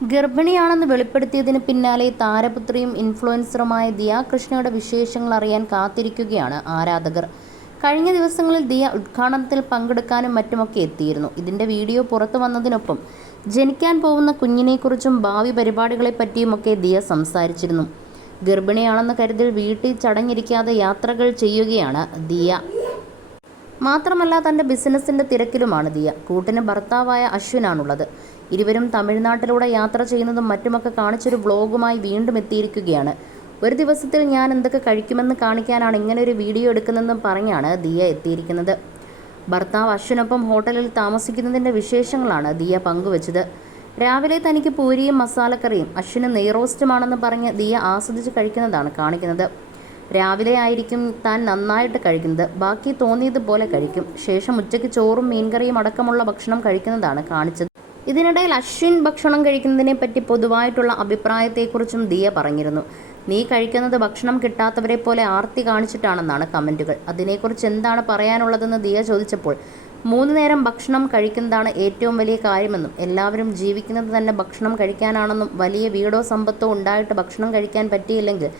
ഗർഭിണിയാണെന്ന് വെളിപ്പെടുത്തിയതിന് പിന്നാലെ താരപുത്രിയും ഇൻഫ്ലുവൻസറുമായ ദിയ കൃഷ്ണയുടെ വിശേഷങ്ങൾ അറിയാൻ കാത്തിരിക്കുകയാണ് ആരാധകർ. കഴിഞ്ഞ ദിവസങ്ങളിൽ ദിയ ഉദ്ഘാടനത്തിൽ പങ്കെടുക്കാനും മറ്റുമൊക്കെ എത്തിയിരുന്നു. ഇതിന്റെ വീഡിയോ പുറത്തു വന്നതിനൊപ്പം ജനിക്കാൻ പോകുന്ന കുഞ്ഞിനെക്കുറിച്ചും ഭാവി പരിപാടികളെപ്പറ്റിയുമൊക്കെ ദിയ സംസാരിച്ചിരുന്നു. ഗർഭിണിയാണെന്ന് കരുതി വീട്ടിൽ ചടഞ്ഞിരിക്കാതെ യാത്രകൾ ചെയ്യുകയാണ് ദിയ. മാത്രമല്ല തൻ്റെ ബിസിനസ്സിൻ്റെ തിരക്കിലുമാണ് ദിയ. കൂട്ടിന് ഭർത്താവായ അശ്വിനാണുള്ളത്. ഇരുവരും തമിഴ്നാട്ടിലൂടെ യാത്ര ചെയ്യുന്നതും മറ്റുമൊക്കെ കാണിച്ചൊരു വ്ളോഗുമായി വീണ്ടും എത്തിയിരിക്കുകയാണ്. ഒരു ദിവസത്തിൽ ഞാൻ എന്തൊക്കെ കഴിക്കുമെന്ന് കാണിക്കാനാണ് ഇങ്ങനെയൊരു വീഡിയോ എടുക്കുന്നതെന്നും പറഞ്ഞാണ് ദിയ എത്തിയിരിക്കുന്നത്. ഭർത്താവ് അശ്വിനൊപ്പം ഹോട്ടലിൽ താമസിക്കുന്നതിൻ്റെ വിശേഷങ്ങളാണ് ദിയ പങ്കുവച്ചത്. രാവിലെ തനിക്ക് പൂരിയും മസാലക്കറിയും അശ്വിന് നെയ്റോസ്റ്റുമാണെന്ന് പറഞ്ഞ് ദിയ ആസ്വദിച്ച് കഴിക്കുന്നതാണ് കാണിക്കുന്നത്. രാവിലെ ആയിരിക്കും താൻ നന്നായിട്ട് കഴിക്കുന്നത്, ബാക്കി തോന്നിയതുപോലെ കഴിക്കും. ശേഷം ഉച്ചയ്ക്ക് ചോറും മീൻകറിയും അടക്കമുള്ള ഭക്ഷണം കഴിക്കുന്നതാണ് കാണിച്ചത്. ഇതിനിടയിൽ അശ്വിൻ ഭക്ഷണം കഴിക്കുന്നതിനെ പറ്റി പൊതുവായിട്ടുള്ള അഭിപ്രായത്തെക്കുറിച്ചും ദിയ പറഞ്ഞിരുന്നു. നീ കഴിക്കുന്നത് ഭക്ഷണം കിട്ടാത്തവരെ പോലെ ആർത്തി കാണിച്ചിട്ടാണെന്നാണ് കമൻറ്റുകൾ. അതിനെക്കുറിച്ച് എന്താണ് പറയാനുള്ളതെന്ന് ദിയ ചോദിച്ചപ്പോൾ 3 നേരം ഭക്ഷണം കഴിക്കുന്നതാണ് ഏറ്റവും വലിയ കാര്യമെന്നും എല്ലാവരും ജീവിക്കുന്നത് തന്നെ ഭക്ഷണം കഴിക്കാനാണെന്നും വലിയ വീടോ സമ്പത്തോ ഉണ്ടായിട്ട് ഭക്ഷണം കഴിക്കാൻ പറ്റിയില്ലെങ്കിൽ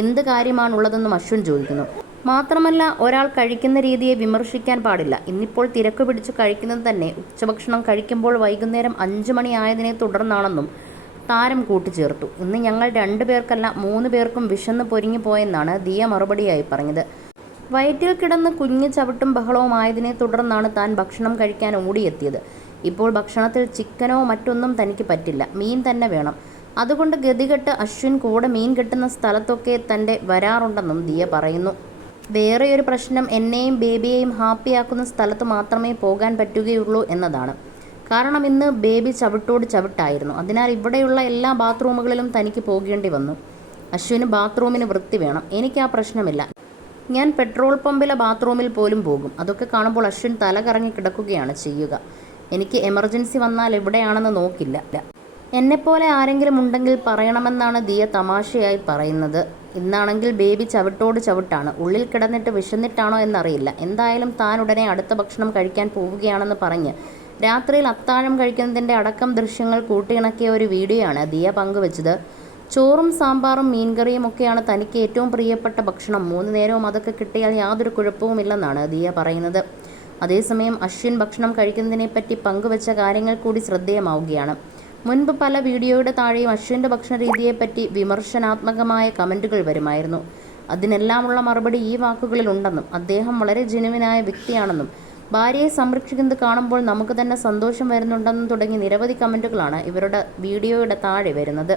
എന്ത് കാര്യമാണുള്ളതെന്നും അശ്വിൻ ചോദിക്കുന്നു. മാത്രമല്ല ഒരാൾ കഴിക്കുന്ന രീതിയെ വിമർശിക്കാൻ പാടില്ല. ഇന്നിപ്പോൾ തിരക്ക് പിടിച്ച് കഴിക്കുന്നത് തന്നെ ഉച്ചഭക്ഷണം കഴിക്കുമ്പോൾ വൈകുന്നേരം 5 മണി ആയതിനെ തുടർന്നാണെന്നും താരം കൂട്ടിച്ചേർത്തു. ഇന്ന് ഞങ്ങൾ 2 പേർക്കല്ല 3 പേർക്കും വിശന്ന് പൊരിഞ്ഞു പോയെന്നാണ് ദിയ മറുപടിയായി പറഞ്ഞത്. വയറ്റിൽ കിടന്ന് കുഞ്ഞ് ചവിട്ടും ബഹളവും ആയതിനെ തുടർന്നാണ് താൻ ഭക്ഷണം കഴിക്കാൻ ഓടിയെത്തിയത്. ഇപ്പോൾ ഭക്ഷണത്തിൽ ചിക്കനോ മറ്റൊന്നും തനിക്ക് പറ്റില്ല, മീൻ തന്നെ വേണം. അതുകൊണ്ട് ഗതികെട്ട് അശ്വിൻ കൂടെ മീൻ കിട്ടുന്ന സ്ഥലത്തൊക്കെ തൻ്റെ വരാറുണ്ടെന്നും ദിയ പറയുന്നു. വേറെയൊരു പ്രശ്നം എന്നെയും ബേബിയെയും ഹാപ്പിയാക്കുന്ന സ്ഥലത്ത് മാത്രമേ പോകാൻ പറ്റുകയുള്ളൂ എന്നതാണ്. കാരണം ഇന്ന് ബേബി ചവിട്ടോട് ചവിട്ടായിരുന്നു. അതിനാൽ ഇവിടെയുള്ള എല്ലാ ബാത്റൂമുകളിലും തനിക്ക് പോകേണ്ടി വന്നു. അശ്വിന് ബാത്റൂമിന് വൃത്തി വേണം, എനിക്ക് ആ പ്രശ്നമില്ല. ഞാൻ പെട്രോൾ പമ്പിലെ ബാത്റൂമിൽ പോലും പോകും. അതൊക്കെ കാണുമ്പോൾ അശ്വിൻ തല കറങ്ങി കിടക്കുകയാണ് ചെയ്യുക. എനിക്ക് എമർജൻസി വന്നാൽ എവിടെയാണെന്ന് നോക്കില്ല. എന്നെപ്പോലെ ആരെങ്കിലും ഉണ്ടെങ്കിൽ പറയണമെന്നാണ് ദിയ തമാശയായി പറയുന്നത്. ഇന്നാണെങ്കിൽ ബേബി ചവിട്ടോട് ചവിട്ടാണ്. ഉള്ളിൽ കിടന്നിട്ട് വിശന്നിട്ടാണോ എന്നറിയില്ല. എന്തായാലും താൻ ഉടനെ അടുത്ത ഭക്ഷണം കഴിക്കാൻ പോവുകയാണെന്ന് പറഞ്ഞ് രാത്രിയിൽ അത്താഴം കഴിക്കുന്നതിൻ്റെ അടക്കം ദൃശ്യങ്ങൾ കൂട്ടിയിണക്കിയ ഒരു വീഡിയോയാണ് ദിയ പങ്കുവച്ചത്. ചോറും സാമ്പാറും മീൻകറിയും ഒക്കെയാണ് തനിക്ക് ഏറ്റവും പ്രിയപ്പെട്ട ഭക്ഷണം. 3 നേരവും അതൊക്കെ കിട്ടിയാൽ യാതൊരു കുഴപ്പവുമില്ലെന്നാണ് ദിയ പറയുന്നത്. അതേസമയം അശ്വിൻ ഭക്ഷണം കഴിക്കുന്നതിനെപ്പറ്റി പങ്കുവച്ച കാര്യങ്ങൾ കൂടി ശ്രദ്ധേയമാവുകയാണ്. മുൻപ് പല വീഡിയോയുടെ താഴെയും അശ്വിൻ്റെ ഭക്ഷണ രീതിയെപ്പറ്റി വിമർശനാത്മകമായ കമൻറ്റുകൾ വരുമായിരുന്നു. അതിനെല്ലാമുള്ള മറുപടി ഈ വാക്കുകളിലുണ്ടെന്നും അദ്ദേഹം വളരെ ജെനുവിനായ വ്യക്തിയാണെന്നും ഭാര്യയെ സംരക്ഷിക്കുന്നത് കാണുമ്പോൾ നമുക്ക് തന്നെ സന്തോഷം വരുന്നുണ്ടെന്നും തുടങ്ങി നിരവധി കമൻറ്റുകളാണ് ഇവരുടെ വീഡിയോയുടെ താഴെ വരുന്നത്.